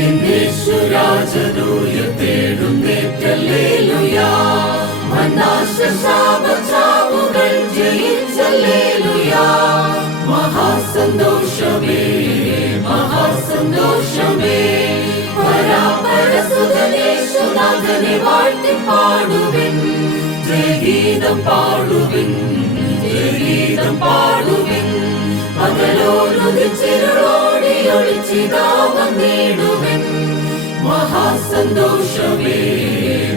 യേശുരാജനുയർത്തെഴുന്നേറ്റല്ലേലൂയാ. മനാശശാപചാവുകൾ ജയിച്ചല്ലേലൂയാ. മഹാസന്തോഷമേ മഹാസന്തോഷമേ, പരാപരസുതനേശുനാഥനെ വാഴ്ത്തി പാടുവിൻ. ജയഗീതം പാടുവിൻ ജയഗീതം പാടുവിൻ. പകലോടുതിച്ചിരുളോടി ഒളിച്ചിതാ വന്നിടുവിൻ. മഹാസന്തോഷമേ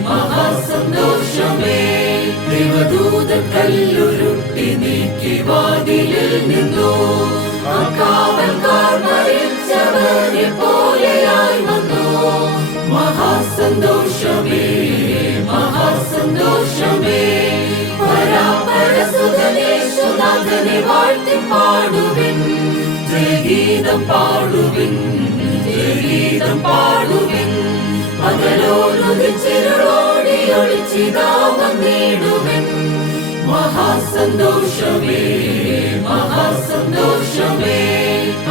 മഹാസന്തോഷമേ, ദൈവദൂതൻ കല്ലുരുട്ടി നീക്കി വാതിലിൽ നിന്നു. ആ കാവൽക്കാർ മരിച്ചവരെ പോലെയായി വന്നു. മഹാസന്തോഷമേ മഹാസന്തോഷമേ, പരാപരസുതനേശുനാഥനെ വാഴ്ത്തി പാടുവിൻ. ജയഗീതം പാടുവിൻ ജയഗീതം പാടുവിൻ. പകലോടുതിച്ചിരുളോടി ഒളിച്ചിതാ വന്നിടുവിൻ. മഹാസന്തോഷമേ മഹാസന്തോഷമേ,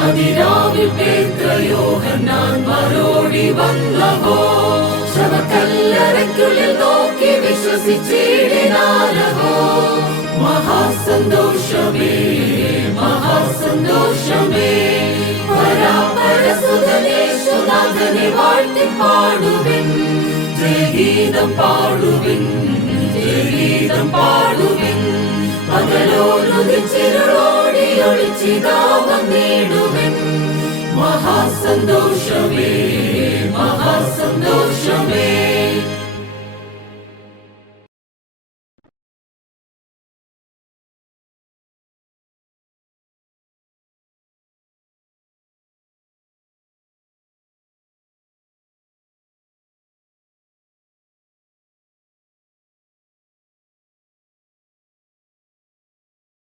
അതിരാവിൽ പേത്രയോഹന്നാൻ മരോടി വന്നഹോ. ശവക്കല്ലറയ്ക്കുള്ളിൽ നോക്കി വിശ്വസിച്ചിടിനാരഹോ. മഹാസന്തോഷമേ മഹാസന്തോഷമേ, പരാപരസുതനേശുനാഥനെ വാഴ്ത്തി പാടുവിൻ. ജയഗീതം പാടുവിൻ ജയഗീതം പാടുവിൻ. പകലോടുതിച്ചിരുളോടി ഒളിച്ചിതാ വന്നിടുവിൻ. മഹാസന്തോഷമേ മഹാസന്തോഷമേ.